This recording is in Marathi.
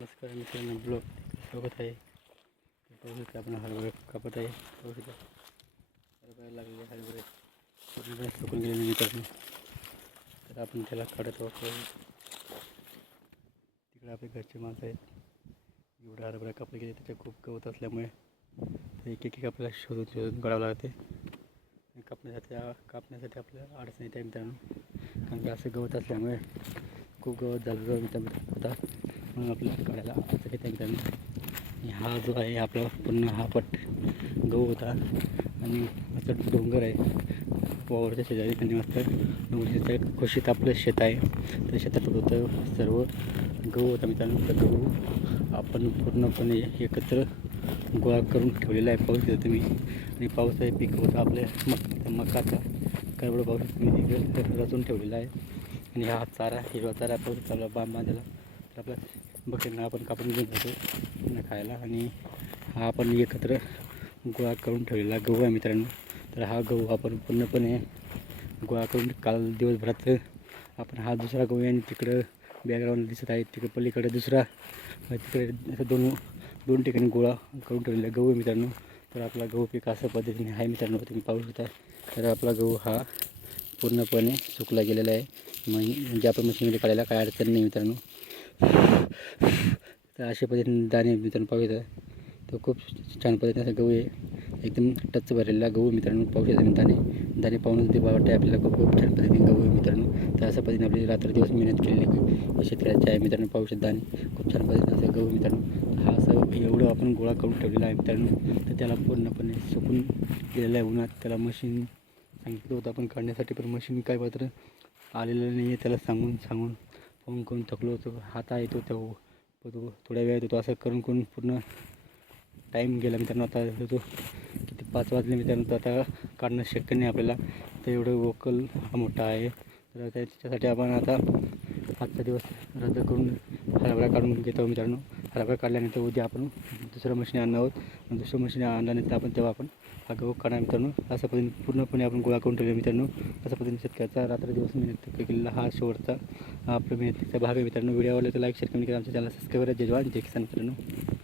नमस्कार मित्रांनो ब्लॉग स्वागत आहे. पाहू शकता आपण हरभरे कापत आहे. पाहू शकता. हरभरे लागलेले हरभरे पूर्णपणे सुकून गेले मित्रांनो तर आपण त्याला काढत आहोत तिकडे आपले घरचे माणसं आहेत. एवढा हरभरा कापले गेले त्याच्या खूप गवत असल्यामुळे ते एक एक एक आपल्याला शोधून शोधून काढावं लागते. आणि कापण्यासाठी कापण्यासाठी आपल्याला अडचण येते मित्रांनो. कारण की असं गवत असल्यामुळे खूप गवत झालं मित्रांनो. होता म्हणून आपल्याला काढायला असं घेता मित्रांनो हा जो आहे आपला पूर्ण हा पट गहू होता. आणि असं डोंगर आहे. वावरच्या शेजारी. त्यांनी मस्त डोंगरच्या खुशीत आपलं शेत आहे. त्या शेतात होतं सर्व गहू होता मित्रांनो. तर गहू आपण पूर्णपणे एकत्र गोळा करून ठेवलेला आहे. पाऊस देतो तुम्ही. आणि पाऊस आहे पीक होतं आपल्या मक मकाचा. करवड पाऊस तुम्ही तिकडे रचून ठेवलेला आहे. आणि हा चारा हिरवा चारा पाऊस चालू बांब बांधायला. तर आपला बकरींना आपण कापून घेऊन जातो त्यांना खायला. आणि हा आपण एकत्र गोळा करून ठेवलेला गहू आहे मित्रांनो. तर हा गहू आपण पूर्णपणे गोळा करून काल दिवसभरात आपण हा दुसरा गहू आहे आणि तिकडं बॅकग्राऊंड दिसत आहे. तिकडे पलीकडे दुसरा तिकडे असं दोन दोन ठिकाणी गोळा करून ठेवलेला गहू आहे मित्रांनो. तर आपला गहू पीक अशा पद्धतीने आहे मित्रांनो. तुम्ही पाहू शकता. तर आपला गहू हा पूर्णपणे सुकला गेलेला आहे. म्हणजे म्हणजे आपण मशीनमध्ये काढायला काय अडचण नाही मित्रांनो. तर अशा पद्धतीने दाणे मित्रांनो पाहू शकता तर खूप छान पद्धतीने असा गहू आहे. एकदम टच भरलेला गहू मित्रांनो. पाहू शकता दाणे. दाणे पाहूनच ते वाटते आपल्याला खूप खूप छान पद्धतीने गहू आहे मित्रांनो. तर अशा पद्धतीने आपली रात्र दिवस मेहनत केलेली शेतकऱ्याची आहे मित्रांनो. पाहू शकता दाणे. खूप छान पद्धतीने असं गहू मित्रांनो. हा असं एवढं आपण गोळा करून ठेवलेला आहे मित्रांनो. तर त्याला पूर्णपणे सुकून गेलेलं आहे उन्हात. त्याला मशीन सांगितलं होतं आपण काढण्यासाठी पण मशीन काय मात्र आलेलं नाही आहे त्याला सांगून सांगून फोन करून थकलो होतो. हात येतो तो तो थोड्या वेळ येतो असं करून करून पूर्ण टाईम गेला मित्रांनो. आता तो किती पाच वाजले मित्रांनो तर आता काढणं शक्य नाही आपल्याला. तर एवढं वोकल हा मोठा आहे. तर त्याच्यासाठी आपण आता आजचा दिवस रद्द करून हरभरा काढून घेतो मित्रांनो. हरभरा काढल्यानंतर उद्या आपण दुसरं मशीन आणणार आहोत. दुसऱ्या दुसरं मशीन आणल्यानंतर आपण तेव्हा आपण हा गहू काढणार मित्रांनो. अशा पद्धतीने पूर्णपणे आपण गोळा करून ठेवले मित्रांनो. अशा पद्धतीने शेतकऱ्याचा रात्र दिवस मेहनत केलेला हा शेवटचा आपल्या मेहनतीचा भाग आहे मित्रांनो. व्हिडिओ आवडला तर लाईक शेअर कमेंट करा. आमच्या चॅनल सबस्क्राईब करा. जय जवान जय किसान मित्रांनो.